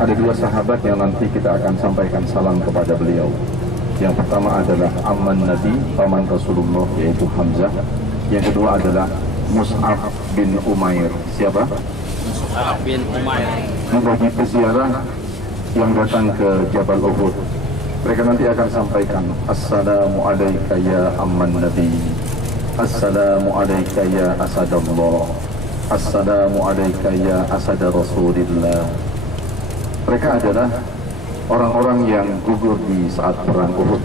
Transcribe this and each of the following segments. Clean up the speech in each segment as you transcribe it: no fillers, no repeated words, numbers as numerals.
ada dua sahabat yang nanti kita akan sampaikan salam kepada beliau. Yang pertama adalah Amman Nabi, paman Rasulullah, yaitu Hamzah. Yang kedua adalah Mus'ab bin Umair. Siapa? Mus'ab bin Umair. Membagi peziarah yang datang ke Jabal Uhud. Mereka nanti akan sampaikan, Assalamu alayka ya Amman Nabi, Assalamu alayka ya Asadallah, Assalamu alayka ya Asad Rasulillah. Mereka adalah orang-orang yang gugur di saat perang Uhud.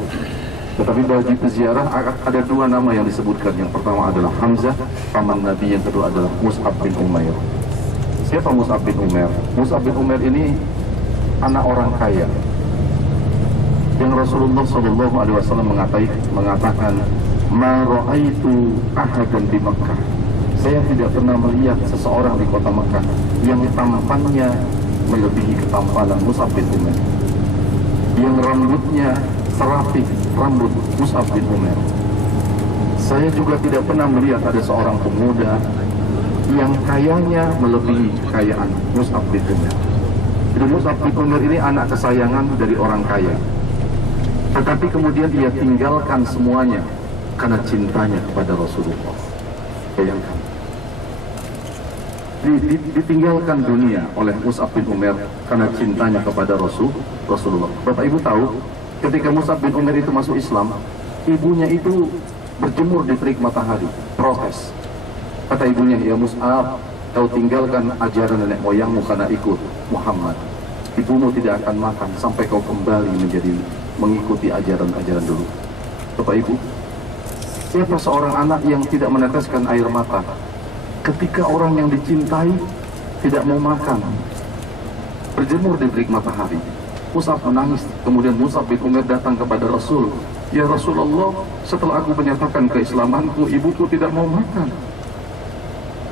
Tetapi bagi peziarah ada dua nama yang disebutkan. Yang pertama adalah Hamzah, paman Nabi. Yang kedua adalah Mus'ab bin Umair. Siapa Mus'ab bin Umair? Mus'ab bin Umair ini anak orang kaya yang Rasulullah SAW mengatakan, Ma ra'aitu ahadan di Makkah. Saya tidak pernah melihat seseorang di kota Makkah yang tampannya melebihi ketampanan Mus'ab bin Umair, yang rambutnya serapi rambut Mus'ab bin Umair. Saya juga tidak pernah melihat ada seorang pemuda yang kayanya melebihi kekayaan Mus'ab bin Umair. Jadi Mus'ab bin Umair ini anak kesayangan dari orang kaya, tetapi kemudian dia tinggalkan semuanya karena cintanya kepada Rasulullah. Bayangkan, ditinggalkan dunia oleh Mus'ab bin Umair karena cintanya kepada Rasulullah. Bapak Ibu tahu, ketika Mus'ab bin Umair itu masuk Islam, ibunya itu berjemur di terik matahari, protes. Kata ibunya, ya Mus'ab, kau tinggalkan ajaran nenek moyangmu karena ikut Muhammad. Ibumu tidak akan makan sampai kau kembali mengikuti ajaran-ajaran dulu. Bapak Ibu, siapa seorang anak yang tidak meneteskan air mata ketika orang yang dicintai tidak mau makan, berjemur di terik matahari? Mus'ab menangis. Kemudian Mus'ab bin Umair datang kepada Rasul, ya Rasulullah, setelah aku menyatakan keislamanku, ibuku tidak mau makan,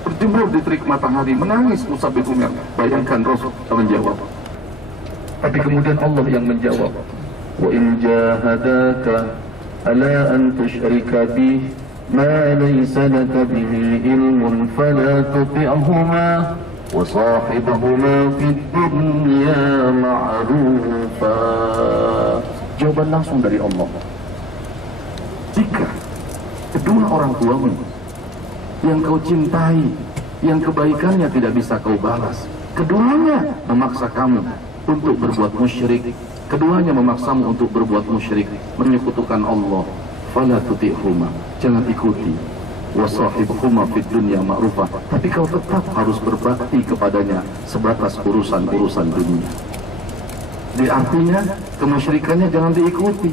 berjemur di terik matahari. Menangis Mus'ab bin Umair. Bayangkan Rasul menjawab. Tapi kemudian Allah yang menjawab, wa in jahadaka ala an tusyrika bi ma laysa laka bihi ilmun fala tuti'huma wa sahibhuma fid dunya ma'rufa. Jawaban langsung dari Allah. Jika kedua orang tuamu yang kau cintai, yang kebaikannya tidak bisa kau balas, keduanya memaksa kamu untuk berbuat musyrik, keduanya memaksamu untuk berbuat musyrik, menyekutukan Allah, fala tuti'huma, jangan ikuti, wa sahibhuma fid dunya ma'rufa, tapi kau tetap harus berbakti kepadanya sebatas urusan-urusan dunia. Di artinya kemusyrikannya jangan diikuti,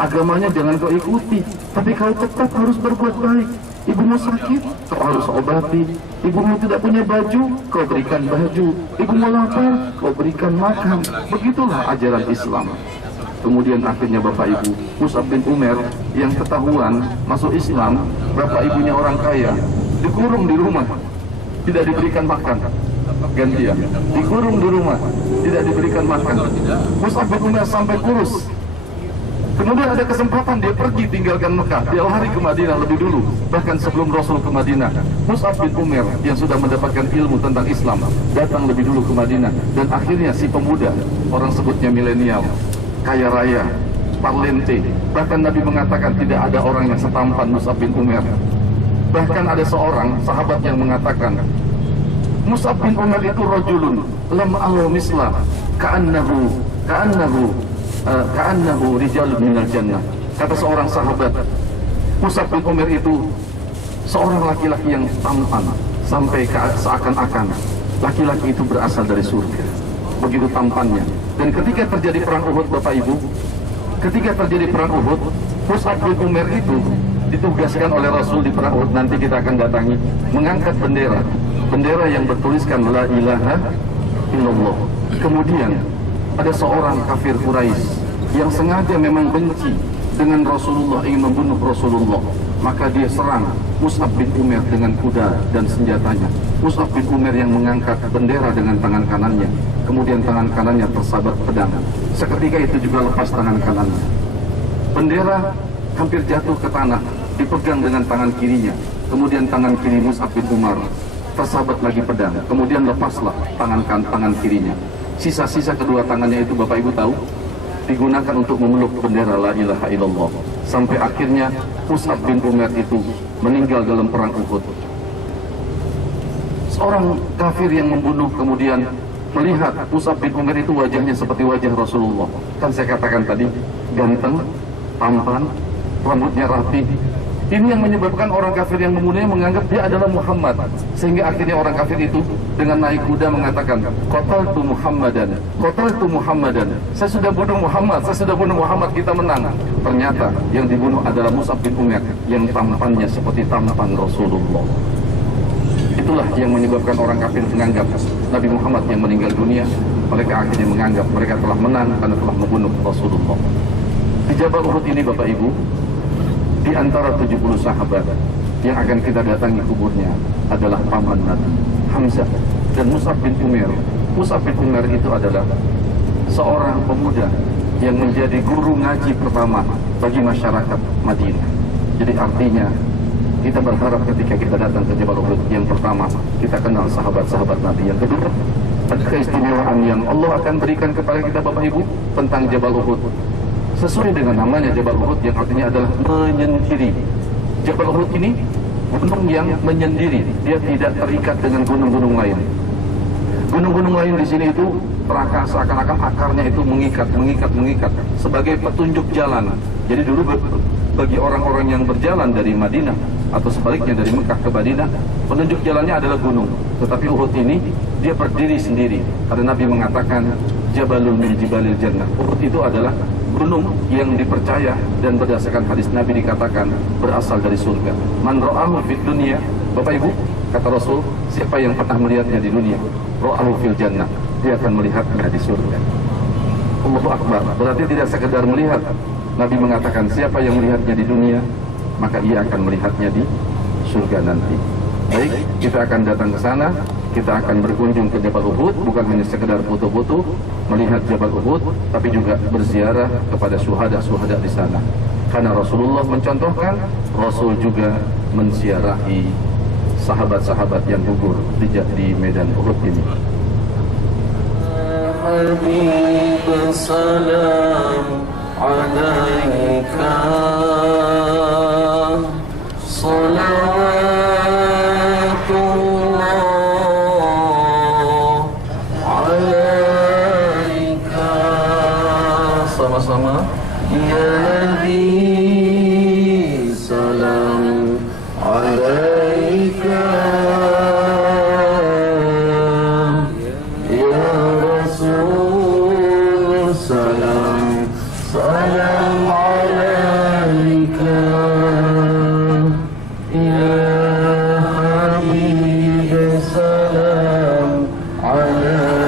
agamanya jangan kau ikuti, tapi kau tetap harus berbuat baik. Ibumu sakit, kau harus obati. Ibumu tidak punya baju, kau berikan baju. Ibumu lapar, kau berikan makan. Begitulah ajaran Islam. Kemudian akhirnya Bapak Ibu, Mus'ab bin Umair yang ketahuan masuk Islam, bapak ibunya orang kaya, dikurung di rumah, tidak diberikan makan. Gantian, dikurung di rumah, tidak diberikan makan. Mus'ab bin Umair sampai kurus. Kemudian ada kesempatan dia pergi tinggalkan Mekah, dia lari ke Madinah lebih dulu, bahkan sebelum Rasul ke Madinah. Mus'ab bin Umair yang sudah mendapatkan ilmu tentang Islam datang lebih dulu ke Madinah, dan akhirnya si pemuda, orang sebutnya milenial, kaya raya, parlente, bahkan Nabi mengatakan tidak ada orang yang setampan Mus'ab bin Umair. Bahkan ada seorang sahabat yang mengatakan, Mus'ab bin Umair itu rajulun lam alu misla ka'annahu rijalun minal jannah. Kata seorang sahabat, Mus'ab bin Umair itu seorang laki-laki yang tampan sampai seakan-akan laki-laki itu berasal dari surga. Begitu tampannya. Dan ketika terjadi perang Uhud, Bapak Ibu, ketika terjadi perang Uhud, Mus'ab bin Umair itu ditugaskan oleh Rasul di perang Uhud, nanti kita akan datangi, mengangkat bendera yang bertuliskan la ilaha illallah. Kemudian ada seorang kafir Quraisy yang sengaja memang benci dengan Rasulullah, ingin membunuh Rasulullah, maka dia serang Mus'ab bin Umair dengan kuda dan senjatanya. Mus'ab bin Umair yang mengangkat bendera dengan tangan kanannya, kemudian tangan kanannya tersabat pedang. Seketika itu juga lepas tangan kanannya. Bendera hampir jatuh ke tanah, dipegang dengan tangan kirinya. Kemudian tangan kiri Mus'ab bin Umair tersabat lagi pedang, kemudian lepaslah tangan kirinya. Sisa-sisa kedua tangannya itu Bapak Ibu tahu digunakan untuk memeluk bendera la ilaha illallah. Sampai akhirnya Mus'ab bin Umair itu meninggal dalam perang Uhud. Seorang kafir yang membunuh kemudian melihat Mus'ab bin Umair itu wajahnya seperti wajah Rasulullah. Kan saya katakan tadi, ganteng, tampan, rambutnya rapi. Ini yang menyebabkan orang kafir yang membunuhnya menganggap dia adalah Muhammad. Sehingga akhirnya orang kafir itu dengan naik kuda mengatakan, qataltu Muhammadan, qataltu Muhammadan. Saya sudah bunuh Muhammad, saya sudah bunuh Muhammad, kita menang. Ternyata yang dibunuh adalah Mus'ab bin Umair yang tampannya seperti tampan Rasulullah. Itulah yang menyebabkan orang kafir menganggap Nabi Muhammad yang meninggal dunia. Mereka akhirnya menganggap mereka telah menang karena telah membunuh Rasulullah. Di Jabal Uhud ini Bapak Ibu, di antara 70 sahabat yang akan kita datangi kuburnya adalah paman Nabi, Hamzah dan Mus'ab bin Umair. Mus'ab bin Umair itu adalah seorang pemuda yang menjadi guru ngaji pertama bagi masyarakat Madinah. Jadi artinya kita berharap ketika kita datang ke Jabal Uhud, yang pertama kita kenal sahabat-sahabat Nabi. Yang kedua, ada keistimewaan yang Allah akan berikan kepada kita Bapak Ibu tentang Jabal Uhud. Sesuai dengan namanya Jabal Uhud yang artinya adalah menyendiri. Jabal Uhud ini gunung yang menyendiri, dia tidak terikat dengan gunung-gunung lain. Gunung-gunung lain di sini itu seakan-akan akarnya itu mengikat sebagai petunjuk jalan. Jadi dulu bagi orang-orang yang berjalan dari Madinah atau sebaliknya dari Mekah ke Madinah, penunjuk jalannya adalah gunung. Tetapi Uhud ini dia berdiri sendiri. Karena Nabi mengatakan Jabalun min Jibalil Jannah. Uhud itu adalah gunung yang dipercaya dan berdasarkan hadis Nabi dikatakan berasal dari surga. Man ra'ahu fid dunya, Bapak Ibu, kata Rasul, siapa yang pernah melihatnya di dunia, ra'ahu fil jannah, dia akan melihatnya di surga. Allahu Akbar. Berarti tidak sekedar melihat. Nabi mengatakan siapa yang melihatnya di dunia, maka ia akan melihatnya di surga nanti. Baik, kita akan datang ke sana. Kita akan berkunjung ke Jabal Uhud, bukan hanya sekedar foto-foto melihat Jabal Uhud, tapi juga berziarah kepada syuhada-syuhada di sana. Karena Rasulullah mencontohkan, Rasul juga menziarahi sahabat-sahabat yang gugur di medan Uhud ini. Habib salam alaika sama-sama ya Nabi salam alaika ya Rasul salam alaika ya Habib salam alaika.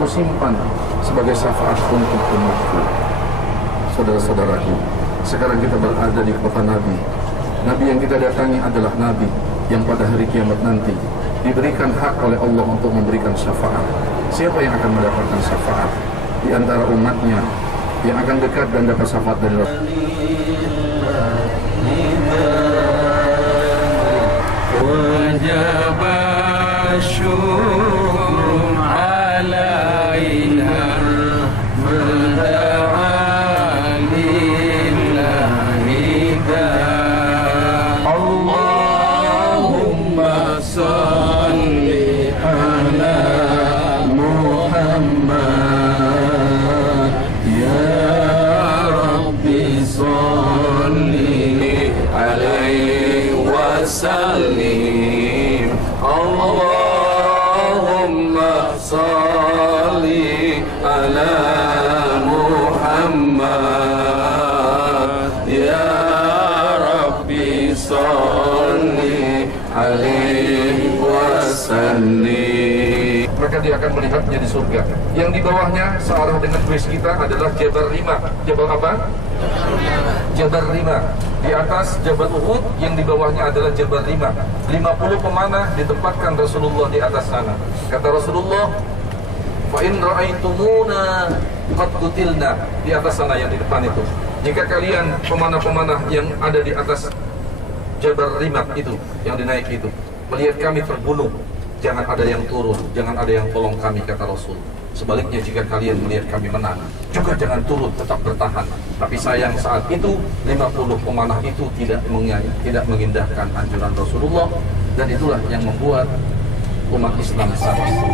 Aku simpan sebagai syafaat untuk umatku. Saudara-saudaraku, sekarang kita berada di kota Nabi. Nabi yang kita datangi adalah Nabi yang pada hari kiamat nanti diberikan hak oleh Allah untuk memberikan syafaat. Siapa yang akan mendapatkan syafaat di antara umatnya yang akan dekat dan dapat syafaat dari Rasul? Wajib syukur alaina berdoa lillahi ta'ala. Allah وسلم اللهم صل على محمد يا ربي صل عليه وسلم. Maka dia akan melihatnya di surga. Yang di bawahnya searah dengan kuis kita adalah Jabal Rima. Jabal apa? Jabal Rima. Di atas Jabal Uhud, yang di bawahnya adalah Jabal Rima. 50 pemanah ditempatkan Rasulullah di atas sana. Kata Rasulullah, fa in ra'aitumuna qad qutilna, di atas sana yang di depan itu. Jika kalian pemanah-pemanah yang ada di atas Jabal Rima itu, yang dinaik itu, melihat kami terbunuh, jangan ada yang turun, jangan ada yang tolong kami, kata Rasul. Sebaliknya jika kalian melihat kami menang, juga jangan turun, tetap bertahan. Tapi sayang saat itu 50 pemanah itu tidak mengindahkan anjuran Rasulullah, dan itulah yang membuat umat Islam saat itu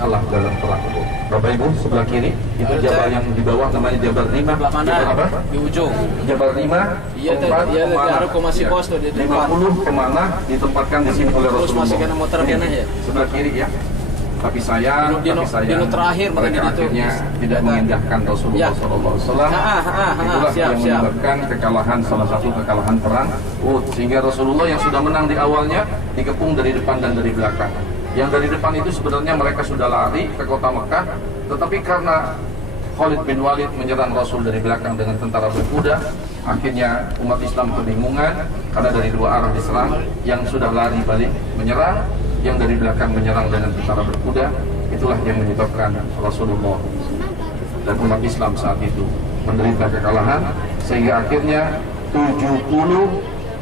kalah dalam perang itu. Bapak Ibu sebelah kiri itu Jabal yang di bawah namanya Jabal Rima. Jabal apa? Di ujung. Jabal Rima. Iya, masih pos tuh di 50 pemanah ditempatkan di sini oleh Rasulullah. Terus masih motor aja. Sebelah kiri ya. Tapi sayang terakhir mereka akhirnya tidak mengindahkan Rasulullah SAW. Itulah yang menyebabkan kekalahan, salah satu kekalahan perang Uhud. Sehingga Rasulullah yang sudah menang di awalnya dikepung dari depan dan dari belakang. Yang dari depan itu sebenarnya mereka sudah lari ke kota Mekah, tetapi karena Khalid bin Walid menyerang Rasul dari belakang dengan tentara berkuda, akhirnya umat Islam kebingungan karena dari dua arah diserang. Yang sudah lari balik menyerang, yang dari belakang menyerang dengan tentara berkuda. Itulah yang menyebabkan Rasulullah dan umat Islam saat itu menderita kekalahan, sehingga akhirnya 70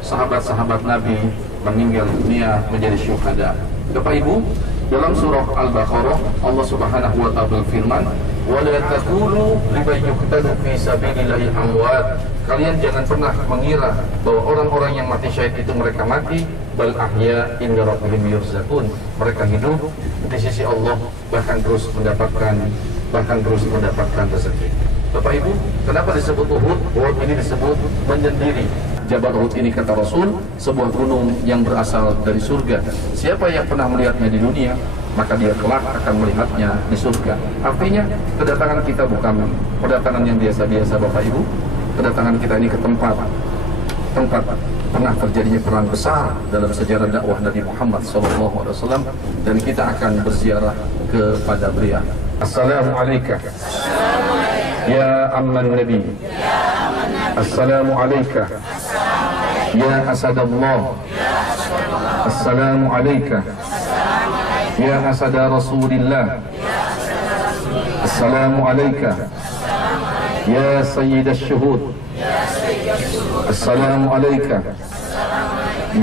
sahabat-sahabat Nabi meninggal dunia menjadi syuhada. Bapak Ibu, dalam surah Al-Baqarah Allah Subhanahu wa taala berfirman, "Wa la taqulu liman yuqtalu fi sabilillahi amwat." Kalian jangan pernah mengira bahwa orang-orang yang mati syahid itu mereka mati, bal ahya inda rabbihim yurzaqun. Mereka hidup di sisi Allah, bahkan terus mendapatkan rezeki. Bapak Ibu, kenapa disebut Uhud? Uhud ini disebut menyendiri. Jabal Uhud ini, kata Rasul, sebuah gunung yang berasal dari surga. Siapa yang pernah melihatnya di dunia, maka dia kelak akan melihatnya di surga. Artinya, kedatangan kita bukan kedatangan yang biasa-biasa, Bapak Ibu. Kedatangan kita ini ke tempat pernah terjadinya perang besar dalam sejarah dakwah Nabi Muhammad SAW, dan kita akan berziarah kepada beliau. Assalamualaikum ya amman Nabi. Assalamualaikum ya Asadallah. Assalamualaikum ya Asada Rasulillah. Assalamualaikum ya Sayyid Ash-Shuhud. Assalamualaikum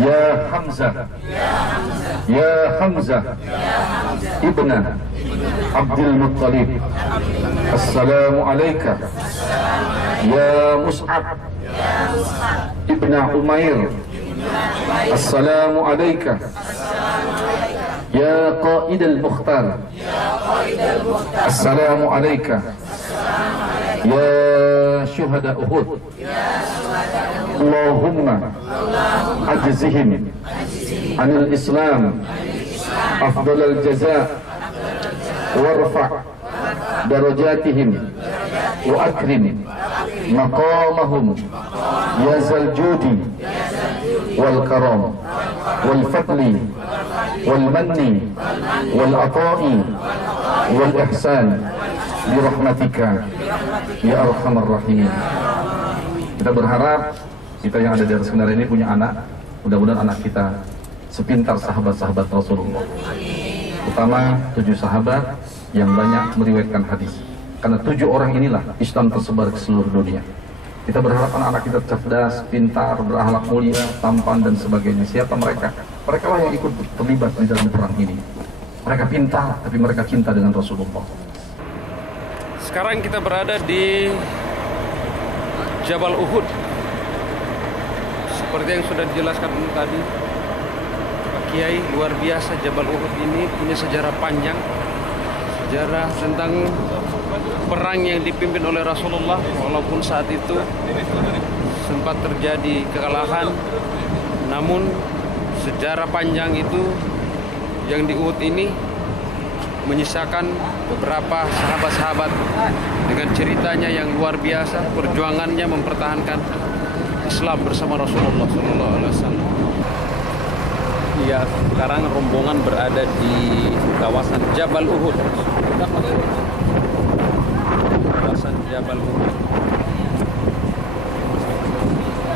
ya Hamzah. Ya Hamzah ibna Abdul Muttalib. Assalamualaikum ya Mus'ab ibna Umair. Assalamualaikum ya Qaid al-Mukhtar. Assalamualaikum ya syuhada Uhud. Allahumma ajzihim anil Islam afdalal jaza warfa' darajatihim wa akrim maqamahum ya zal judi wal karam wal fadli wal manni wal ata'i wal ihsan bi rahmatika ya arhamar rahimin. Kita berharap kita yang ada di atas kendaraan ini punya anak, mudah-mudahan anak kita sepintar sahabat-sahabat Rasulullah, utama 7 sahabat yang banyak meriwayatkan hadis. Karena 7 orang inilah Islam tersebar ke seluruh dunia. Kita berharap anak-anak kita cerdas, pintar, berakhlak mulia, tampan dan sebagainya. Siapa mereka? Mereka lah yang ikut terlibat di dalam perang ini. Mereka pintar, tapi mereka cinta dengan Rasulullah. Sekarang kita berada di Jabal Uhud. Seperti yang sudah dijelaskan tadi Pak Kiai, luar biasa Jabal Uhud ini punya sejarah panjang. Sejarah tentang perang yang dipimpin oleh Rasulullah, walaupun saat itu sempat terjadi kekalahan, namun sejarah panjang itu yang di Uhud ini menyisakan beberapa sahabat-sahabat dengan ceritanya yang luar biasa, perjuangannya mempertahankan Islam bersama Rasulullah SAW. Ya, sekarang rombongan berada di kawasan Jabal Uhud. Kawasan Jabal Uhud.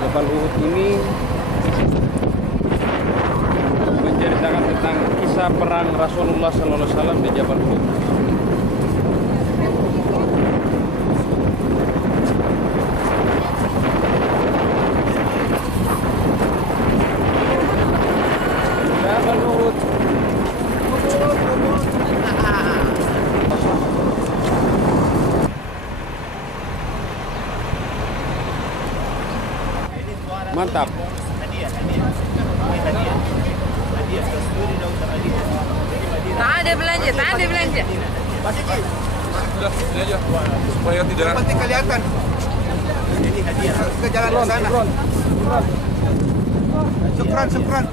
Jabal Uhud ini menceritakan tentang kisah perang Rasulullah SAW di Jabal Uhud. Jabal Uhud. Mantap. Tak ada belanja. Sudah, ini aja supaya tidak penting kelihatan. Ini hadiah. Ke jalan ke sana. Syukran.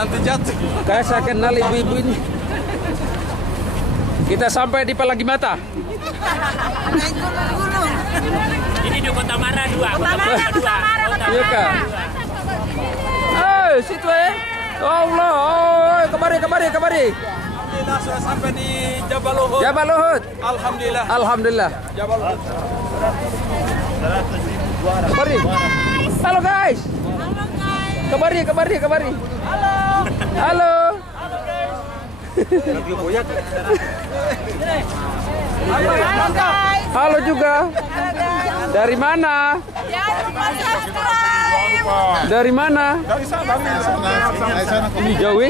nanti jatuh. Kayak saya kenal ibu-ibu ini. Kita sampai di Pelagi Mata. Ini di Kota Mara 2. Kota Mara. Iya kak. Situ Allah. Kemari. Alhamdulillah sudah sampai di Jabal Uhud. Jabal Uhud. Alhamdulillah. Jabal Uhud. Kemari. Halo guys. Kemari. Halo. Halo juga. Dari mana? Dari mana? Dari sana. Ini jauh.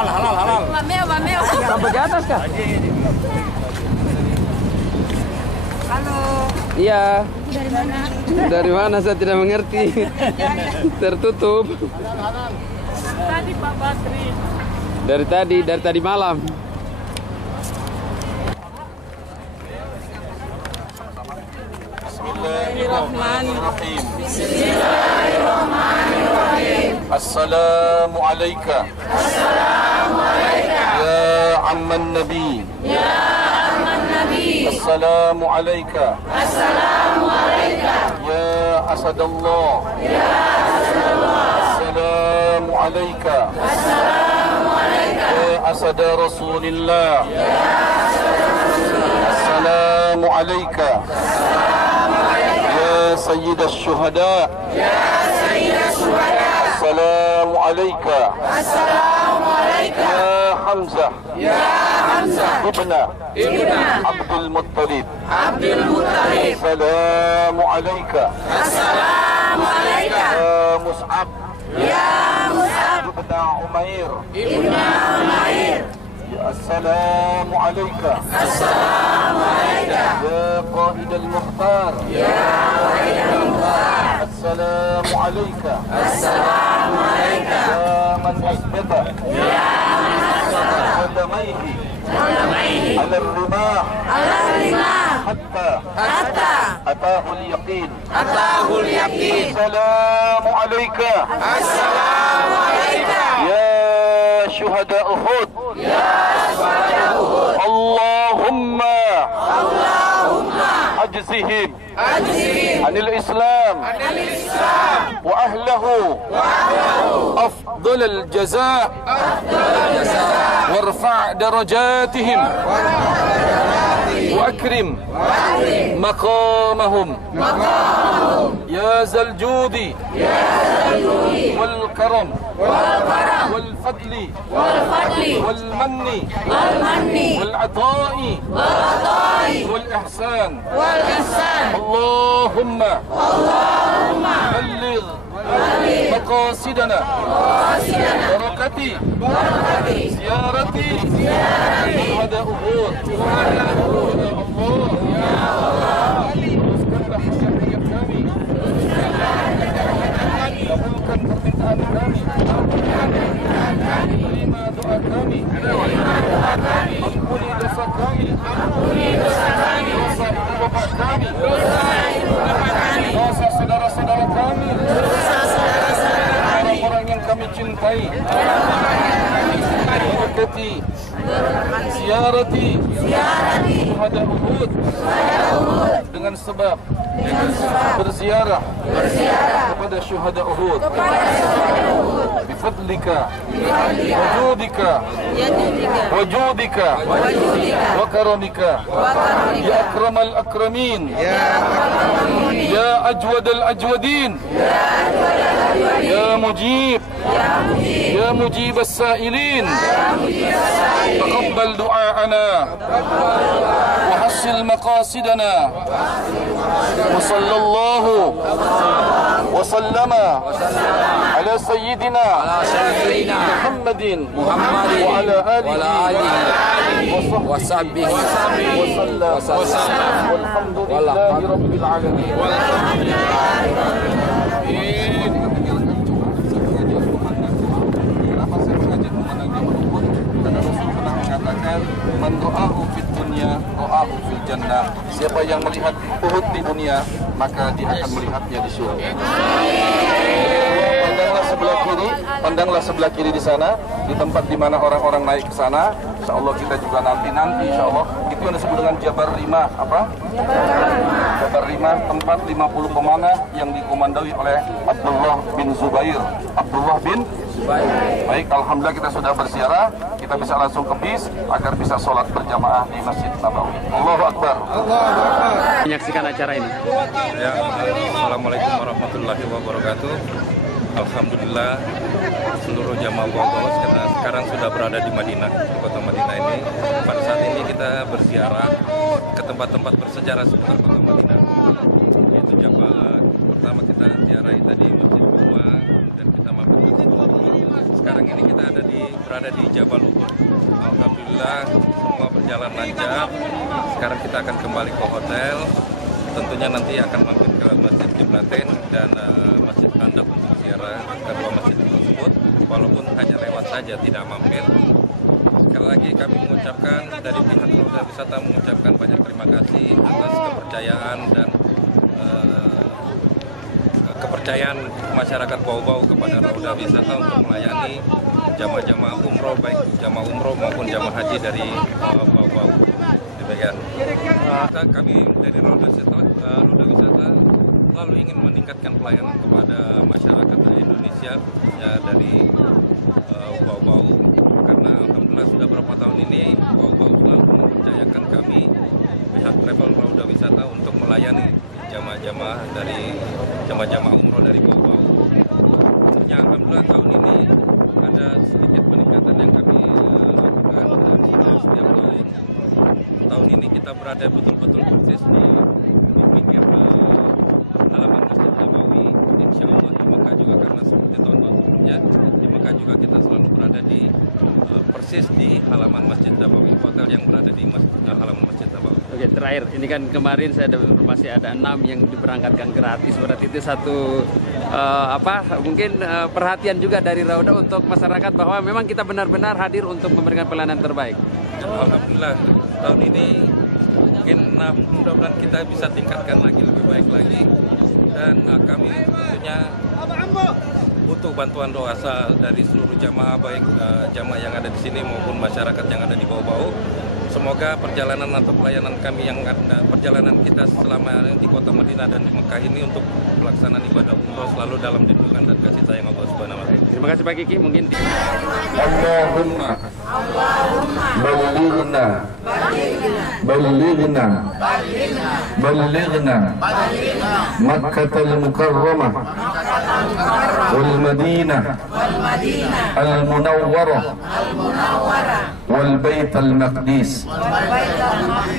Halal. Wameo. Sampai di atas kah? Halo. Iya. Dari mana? Dari mana saya tidak mengerti. Tertutup. Tadi Pak Badri. Dari tadi malam. Bismillahirrahmanirrahim. Assalamu alayka. Ya amman nabi. Assalamu alayka. Ya asadallah. Assalamu alayka. Ya asada Rasulillah. Assalamu alayka. يا سيد الشهداء السلام عليك يا حمزة ابن عبد المطلب السلام عليك يا مصعب ابن عمير السلام عليك يا قائد المختار السلام عليك يا من أثبت قدميه على الرماح حتى أتاه اليقين السلام عليك يا شهداء أحد اللهم أجزهم عن الإسلام وأهله أفضل الجزاء وارفع درجاتهم وأكرم مقامهم يا ذا الجود والكرم والفضل والمن والعطاء والإحسان اللهم بلغ مقاصدنا بركتي زيارتي شهداء أحد يا الله يا الله permintaan kami, terima doa kami, ampuni dosa kami, dosa ibu bapa kami, dosa saudara-saudara kami, orang-orang yang kami cintai. Berkati ziarati syuhada Uhud dengan sebab berziarah kepada syuhada Uhud bifadlika wajudika wa karamika ya akramal akramin ya ajwadal ajwadin ya mujib ya mujib as-sa'ilin taqabbal du'a'ana wa hassil maqasidana wa sallallahu wa sallama ala sayyidina Muhammadin wa ala alihi wa sahbihi wa sallam walhamdulillahi rabbil alamin. Man ra'ahu fid dunya ra'ahu fil jannah. Siapa yang melihat Uhud di dunia, maka dia akan melihatnya di surga. Pandanglah sebelah kiri di sana, di tempat di mana orang-orang naik ke sana. Insyaallah kita juga nanti insyaallah itu yang disebut dengan Jabar Rimah. Apa? Jabar Rimah, tempat 50 pemanah yang dikomandoi oleh Abdullah bin Zubair. Baik, alhamdulillah kita sudah berziarah, kita bisa langsung ke bis agar bisa sholat berjamaah di Masjid Nabawi. Allahu Akbar. Menyaksikan acara ini. Ya, assalamualaikum warahmatullahi wabarakatuh. Alhamdulillah seluruh jamaah Bawas karena sekarang sudah berada di Madinah, di kota Madinah ini. Pada saat ini kita berziarah ke tempat-tempat bersejarah seputar kota Madinah. Yaitu jamaah pertama kita ziarahi tadi Masjid Quba, dan kita mampir ke situ. Sekarang ini kita berada di Jabal Uhud. Alhamdulillah semua berjalan lancar. Sekarang kita akan kembali ke hotel. Tentunya nanti akan mampir ke Masjid Qiblatain dan Masjid Handaq untuk ziarah kedua masjid tersebut. Walaupun hanya lewat saja, tidak mampir. Sekali lagi kami mengucapkan dari pihak Rauda Wisata mengucapkan banyak terima kasih atas kepercayaan dan kepercayaan masyarakat Bau-Bau kepada Rauda Wisata untuk melayani jamaah-jamaah umroh, baik jamaah umroh maupun jamaah haji dari Bau-Bau. Demikian. Kami dari Rauda Wisata selalu ingin meningkatkan pelayanan kepada masyarakat Indonesia ya, dari Bau-Bau, karena alhamdulillah sudah beberapa tahun ini Bau-Bau selalu mempercayakan kami pihak travel Rauda Wisata untuk melayani jamaah-jamaah umroh dari Bau-Bau. Tentunya alhamdulillah tahun ini ada sedikit peningkatan yang kami lakukan, dan setiap tahun ini kita berada betul-betul persis di pinggir halaman Masjid Nabawi. Insya Allah di Mekah juga, karena seperti tahun-tahun sebelumnya di Mekah juga kita selalu berada di persis di halaman Masjid Nabawi, hotel yang berada di halaman Masjid Nabawi. Oke, terakhir ini kan kemarin saya dapat informasi ada 6 yang diberangkatkan gratis. Berarti itu satu mungkin perhatian juga dari Rauda untuk masyarakat bahwa memang kita benar-benar hadir untuk memberikan pelayanan terbaik. Alhamdulillah tahun ini mungkin mudah-mudahan kita bisa tingkatkan lagi, lebih baik lagi, dan kami tentunya butuh bantuan doa dari seluruh jamaah, baik jamaah yang ada di sini maupun masyarakat yang ada di Bau-Bau. Semoga perjalanan atau pelayanan kami yang ada, perjalanan kita selama di kota Madinah dan di Mekah ini untuk pelaksanaan ibadah umroh selalu dalam lindungan dan kasih sayang Allah Subhanahu wa Ta'ala. Terima kasih Pak Kiki. Mungkin Allahumma balighna Makkatal Mukarramah wal Madinah al Munawwarah wal Baitul Maqdis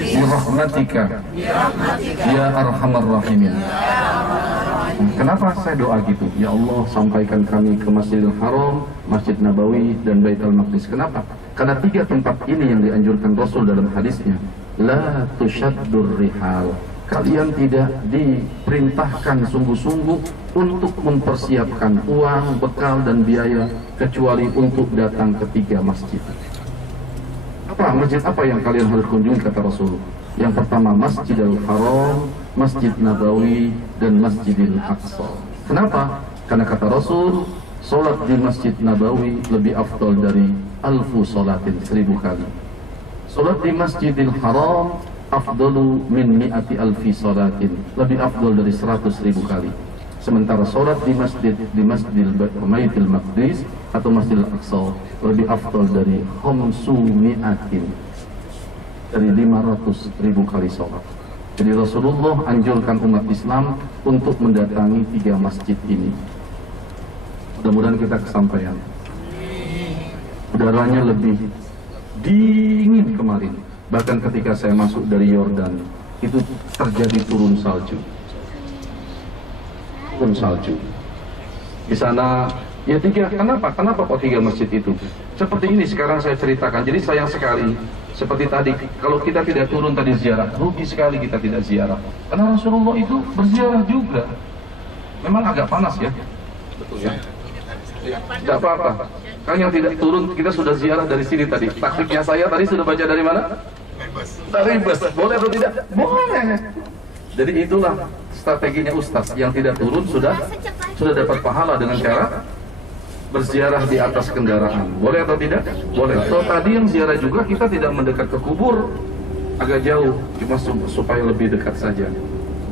birahmatika ya arhamar rahimin. Kenapa saya doa gitu? Ya Allah, sampaikan kami ke Masjidil Haram, Masjid Nabawi, dan Baitul Maqdis. Kenapa? Karena 3 tempat ini yang dianjurkan Rasul dalam hadisnya. La tushaddur rihal. kalian tidak diperintahkan sungguh-sungguh untuk mempersiapkan uang, bekal, dan biaya kecuali untuk datang ke 3 masjid. Apa masjid apa yang kalian harus kunjungi, kata Rasul? Yang pertama Masjidil Haram, Masjid Nabawi, dan Masjidil Aqsa. Kenapa? Karena kata Rasul, sholat di Masjid Nabawi lebih afdal dari 1000 sholatin, 1000 kali. Sholat di Masjidil Haram afdalu min mi'ati alfi sholatin, lebih afdal dari 100.000 kali. Sementara sholat di Masjidil Baitul Maqdis atau Masjidil Aqsa lebih afdal dari 500 dari 500.000 kali sholat. Jadi Rasulullah anjurkan umat Islam untuk mendatangi 3 masjid ini. Mudah-mudahan kita kesampaian. Udaranya lebih dingin kemarin. Bahkan ketika saya masuk dari Yordan, itu terjadi turun salju. Turun salju. Di sana, ya 3, kenapa kok 3 masjid itu? Seperti ini sekarang saya ceritakan. Jadi sayang sekali, seperti tadi, kalau kita tidak turun tadi ziarah, rugi sekali kita tidak ziarah. Karena Rasulullah itu berziarah juga. Memang agak panas ya. Betul ya. Tidak apa-apa. Kan yang tidak turun, kita sudah ziarah dari sini tadi. Taktiknya saya tadi sudah baca dari mana? Dari bus. Boleh atau tidak? Boleh. Jadi itulah strateginya Ustaz. Yang tidak turun sudah dapat pahala dengan cara berziarah di atas kendaraan. Boleh atau tidak? Boleh. So tadi yang ziarah juga kita tidak mendekat ke kubur, agak jauh, cuma supaya lebih dekat saja.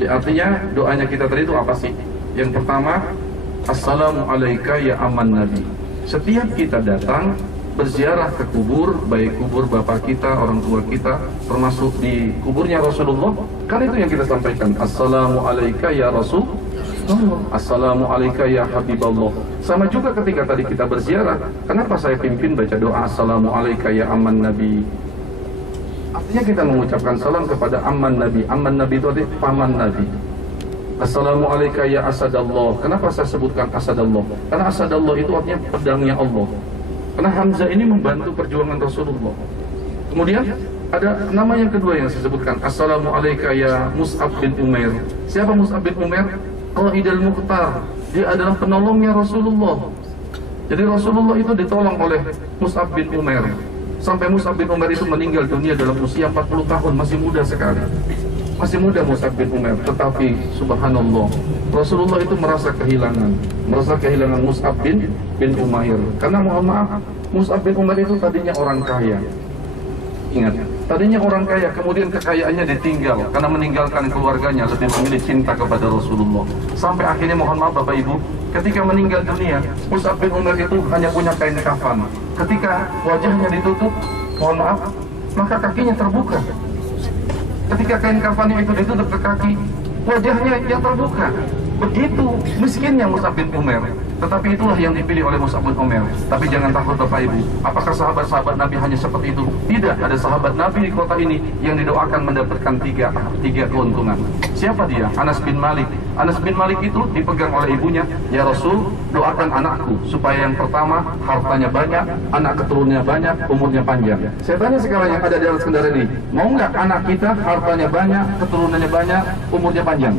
Jadi artinya doanya kita tadi itu apa sih? Yang pertama, Assalamualaikum ya aman Nabi. Setiap kita datang berziarah ke kubur, baik kubur bapak kita, orang tua kita, termasuk di kuburnya Rasulullah, kan itu yang kita sampaikan. Assalamualaikum ya Rasul. Assalamualaikum ya Habiballah. Sama juga ketika tadi kita berziarah, kenapa saya pimpin baca doa Assalamualaikum ya aman Nabi? Artinya kita mengucapkan salam kepada aman Nabi. Aman Nabi itu artinya paman Nabi. Assalamualaikum ya Asadallah. Kenapa saya sebutkan Asadallah? Karena Asadallah itu artinya pedangnya Allah. Karena Hamzah ini membantu perjuangan Rasulullah. Kemudian ada nama yang kedua yang saya sebutkan, Assalamualaikum ya Mus'ab bin Umair. Siapa Mus'ab bin Umair? Qaidul Mukhtar. Dia adalah penolongnya Rasulullah. Jadi Rasulullah itu ditolong oleh Mus'ab bin Umair. Sampai Mus'ab bin Umair itu meninggal dunia dalam usia 40 tahun, masih muda sekali. Masih muda Mus'ab bin Umair, tetapi subhanallah, Rasulullah itu merasa kehilangan Mus'ab bin Umair. Karena mohon maaf, Mus'ab bin Umair itu tadinya orang kaya. Ingat, tadinya orang kaya, kemudian kekayaannya ditinggal karena meninggalkan keluarganya, lebih memilih cinta kepada Rasulullah. Sampai akhirnya mohon maaf Bapak Ibu, ketika meninggal dunia, Mus'ab bin Umair itu hanya punya kain kafan. Ketika wajahnya ditutup, mohon maaf, maka kakinya terbuka. Ketika kain kafannya itu ditutup ke kaki, wajahnya yang terbuka. Begitu miskinnya Mus'ab bin Umair. Tetapi itulah yang dipilih oleh Mus'ab bin Umair. Tapi jangan takut Bapak Ibu, apakah sahabat-sahabat Nabi hanya seperti itu? Tidak, ada sahabat Nabi di kota ini yang didoakan mendapatkan tiga keuntungan. Siapa dia? Anas bin Malik. Anas bin Malik itu dipegang oleh ibunya, ya Rasul, doakan anakku supaya yang pertama hartanya banyak, anak keturunannya banyak, umurnya panjang. Saya tanya sekarang yang ada di atas kendaraan ini, mau nggak anak kita hartanya banyak, keturunannya banyak, umurnya panjang?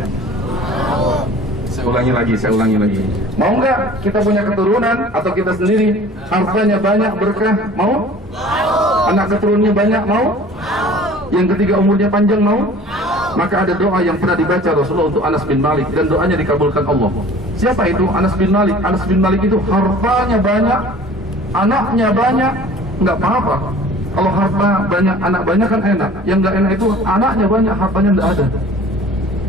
Saya ulangi lagi. Mau nggak kita punya keturunan atau kita sendiri hartanya banyak, berkah? Mau? Anak keturunannya banyak? Mau? Yang ketiga umurnya panjang? Mau? Maka ada doa yang pernah dibaca Rasulullah untuk Anas bin Malik dan doanya dikabulkan Allah. Siapa itu Anas bin Malik? Anas bin Malik itu hartanya banyak, anaknya banyak, nggak apa-apa. Kalau harta banyak, anak banyak kan enak. Yang nggak enak itu anaknya banyak, hartanya nggak ada.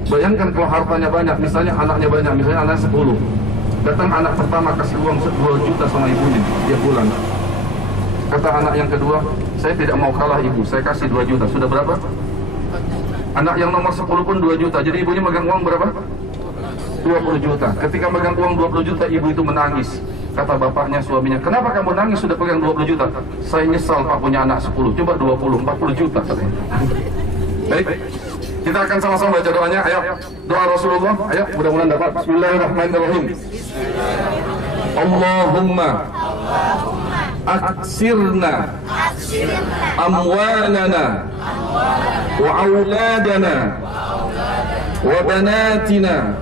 Bayangkan kalau hartanya banyak, misalnya anaknya banyak, misalnya anaknya 10. Datang anak pertama kasih uang 2 juta sama ibunya tiap bulan. Kata anak yang kedua, saya tidak mau kalah ibu, saya kasih 2 juta. Sudah berapa? Anak yang nomor 10 pun 2 juta. Jadi ibunya megang uang berapa? 20 juta. Ketika megang uang 20 juta, ibu itu menangis. Kata bapaknya, suaminya, kenapa kamu nangis sudah pegang 20 juta? Saya nyesal Pak punya anak 10, coba 20, 40 juta katanya. Baik, kita akan sama-sama baca doanya. Ayo, doa Rasulullah. Ayo, mudah-mudahan dapat. Bismillahirrahmanirrahim. Allahumma aksirna amwalana wa auladana wa banatina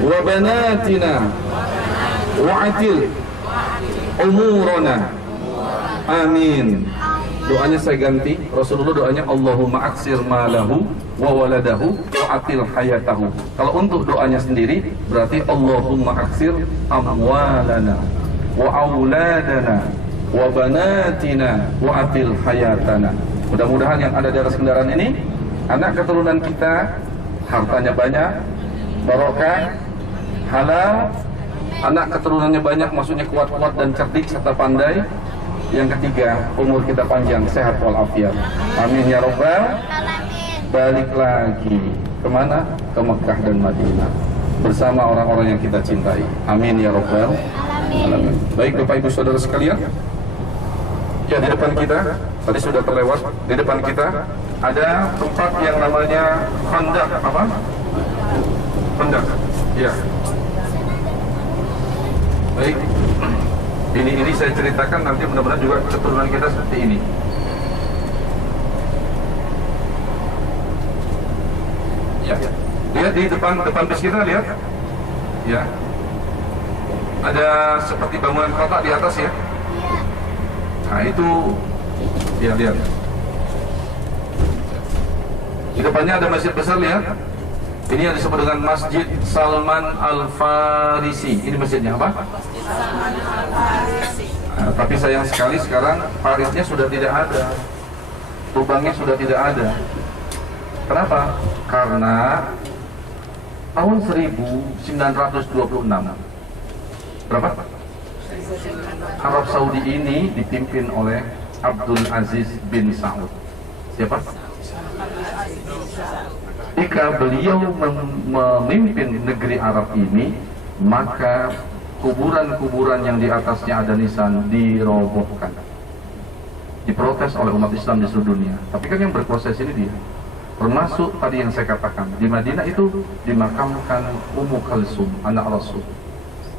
wa banatina wa'atil umurana. Amin. Doanya saya ganti. Rasulullah doanya Allahumma aksir malahu wa waladahu wa atil hayatahu. Kalau untuk doanya sendiri berarti Allahumma aksir amwalana wa auladana wa banatina wa atil hayatana. Mudah-mudahan yang ada di atas kendaraan ini, anak keturunan kita hartanya banyak, barokah, halal, anak keturunannya banyak, maksudnya kuat-kuat dan cerdik serta pandai. Yang ketiga, umur kita panjang, sehat walafiat. Amin ya Rabbal alamin. Balik lagi kemana? Ke Mekah dan Madinah bersama orang-orang yang kita cintai. Amin ya Rabbal alamin. Baik Bapak Ibu Saudara sekalian, ya di depan kita tadi sudah terlewat. Di depan kita ada tempat yang namanya Khandaq. Apa? Khandaq. Ya. Baik. Ini saya ceritakan, nanti mudah-mudahan juga keturunan kita seperti ini. Ya, lihat di depan bis kita, lihat. Ya, ada seperti bangunan kota di atas ya. Nah itu, ya lihat. Di depannya ada masjid besar, lihat. Ini yang disebut dengan Masjid Salman Al-Farisi. Ini masjidnya apa? Nah, tapi sayang sekali sekarang paritnya sudah tidak ada, lubangnya sudah tidak ada. Kenapa? Karena tahun 1926 berapa? Arab Saudi ini dipimpin oleh Abdul Aziz bin Saud. Siapa? Jika beliau memimpin negeri Arab ini, maka kuburan-kuburan yang di atasnya ada nisan dirobohkan, diprotes oleh umat Islam di seluruh dunia. Tapi kan yang berproses ini dia, termasuk tadi yang saya katakan, di Madinah itu dimakamkan Ummu Kalsum, anak Rasul,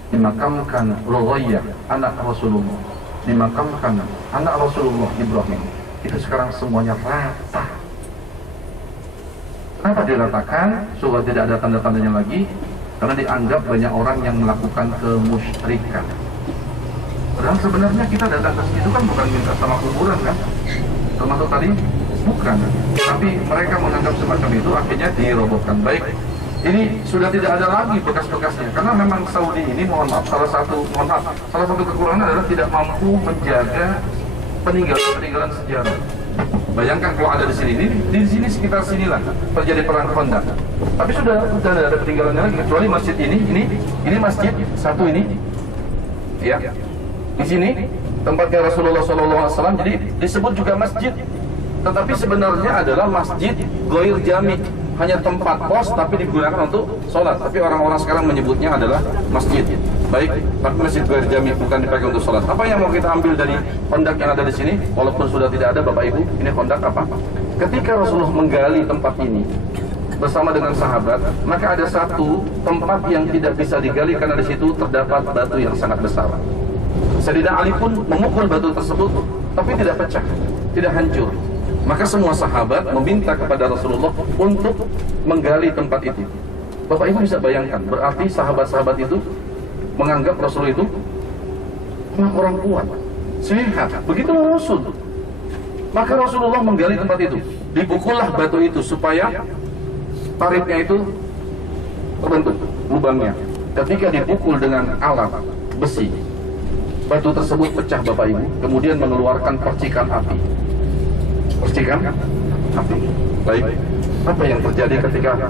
dimakamkan Ruqayyah, anak Rasulullah, dimakamkan anak Rasulullah Ibrahim. Itu sekarang semuanya rata. Kenapa diratakan? Supaya tidak ada tanda-tandanya lagi, karena dianggap banyak orang yang melakukan kemusyrikan. Padahal sebenarnya kita datang ke situ kan bukan minta sama kuburan kan, termasuk tadi bukan, tapi mereka menganggap semacam itu, akhirnya dirobohkan. Baik, ini sudah tidak ada lagi bekas-bekasnya, karena memang Saudi ini, mohon maaf, salah satu kekurangan adalah tidak mampu menjaga peninggalan sejarah. Bayangkan kalau ada di sini, di sini sekitar sinilah terjadi perang Khandaq. Tapi sudah tidak ada peninggalannya lagi, kecuali masjid ini masjid satu ini, ya. Di sini tempatnya Rasulullah SAW, jadi disebut juga masjid. Tetapi sebenarnya adalah masjid ghair jami, hanya tempat pos tapi digunakan untuk sholat. Tapi orang-orang sekarang menyebutnya adalah masjid. Baik, tapi masjid ghair jami, bukan dipakai untuk sholat. Apa yang mau kita ambil dari Khandaq yang ada di sini? Walaupun sudah tidak ada, Bapak Ibu, ini Khandaq apa? Ketika Rasulullah menggali tempat ini bersama dengan sahabat, maka ada satu tempat yang tidak bisa digali karena di situ terdapat batu yang sangat besar. Sayyidina Ali pun memukul batu tersebut, tapi tidak pecah, tidak hancur. Maka semua sahabat meminta kepada Rasulullah untuk menggali tempat itu. Bapak Ibu bisa bayangkan, berarti sahabat-sahabat itu menganggap Rasul itu orang kuat, sehat, begitu Rasul. Maka Rasulullah menggali tempat itu, dipukullah batu itu supaya paritnya itu terbentuk lubangnya. Ketika dipukul dengan alat besi, batu tersebut pecah, Bapak Ibu, kemudian mengeluarkan percikan api. Percikan api. Baik, apa yang terjadi ketika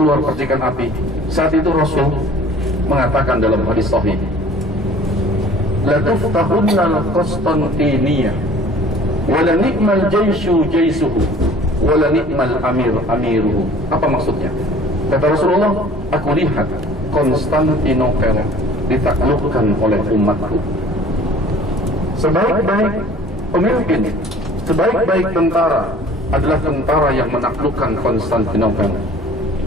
keluar percikan api? Saat itu Rasul mengatakan dalam hadis sahih, la tuftahunnal Konstantiniyah wala ni'mal jaishu jaisuhu wala ni'mal amiruhu. Apa maksudnya? Kata Rasulullah, aku lihat Konstantinopel ditaklukkan oleh umatku. Sebaik-baik pemimpin, sebaik-baik tentara adalah tentara yang menaklukkan Konstantinopel,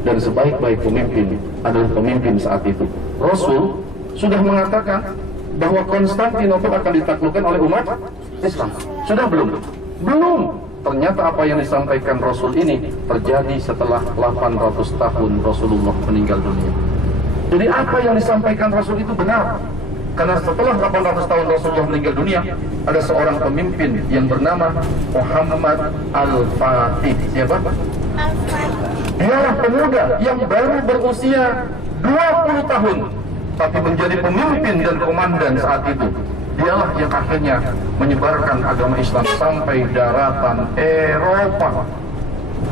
dan sebaik-baik pemimpin adalah pemimpin saat itu. Rasul sudah mengatakan bahwa Konstantinopel akan ditaklukkan oleh umat Islam. Sudah belum? Belum. ternyata apa yang disampaikan Rasul ini terjadi setelah 800 tahun Rasulullah meninggal dunia. Jadi apa yang disampaikan Rasul itu benar. Karena setelah 800 tahun Rasulullah meninggal dunia, ada seorang pemimpin yang bernama Muhammad Al-Fatih. Siapa? Dialah pemuda yang baru berusia 20 tahun, tapi menjadi pemimpin dan komandan saat itu. Dialah yang akhirnya menyebarkan agama Islam sampai daratan Eropa.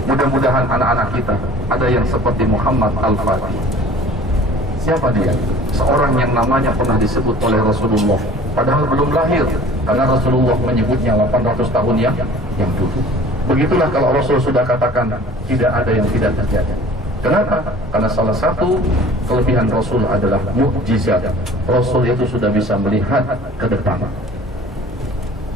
Mudah-mudahan anak-anak kita ada yang seperti Muhammad Al-Fatih. Siapa dia? Seorang yang namanya pernah disebut oleh Rasulullah, padahal belum lahir, karena Rasulullah menyebutnya 800 tahun yang dulu. Begitulah kalau Rasul sudah katakan tidak ada yang tidak terjadi. Kenapa? Karena salah satu kelebihan Rasul adalah mukjizat. Rasul itu sudah bisa melihat ke depan.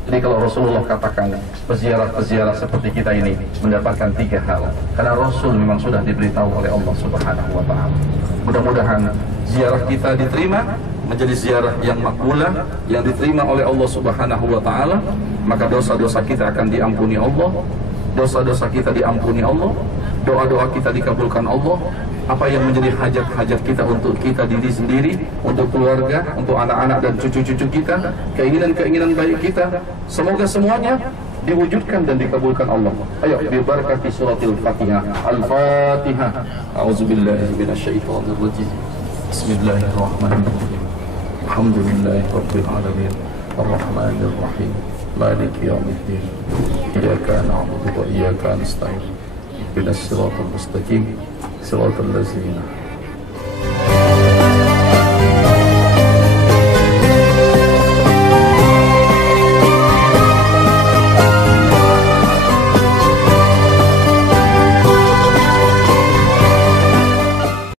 Jadi kalau Rasulullah katakan peziarah-peziarah seperti kita ini mendapatkan 3 hal, karena Rasul memang sudah diberitahu oleh Allah Subhanahu wa Ta'ala. Mudah-mudahan ziarah kita diterima, menjadi ziarah yang makbulah, yang diterima oleh Allah Subhanahu wa Ta'ala. Maka dosa-dosa kita akan diampuni Allah, dosa-dosa kita diampuni Allah, doa-doa kita dikabulkan Allah. Apa yang menjadi hajat-hajat kita untuk kita diri sendiri, untuk keluarga, untuk anak-anak dan cucu-cucu kita, keinginan-keinginan baik kita, semoga semuanya diwujudkan dan dikabulkan Allah. Ayo bibarakati suratul Fatihah. Al-Fatihah. A'udzubillahi minasyaitonir rajim. Bismillahirrahmanirrahim. Alhamdulillahirabbil alamin. Arrahmanir rahim. Maliki yaumiddin. Iyyaka na'budu wa iyyaka nasta'in. Ihdinas siratal mustaqim. Siratal ladzina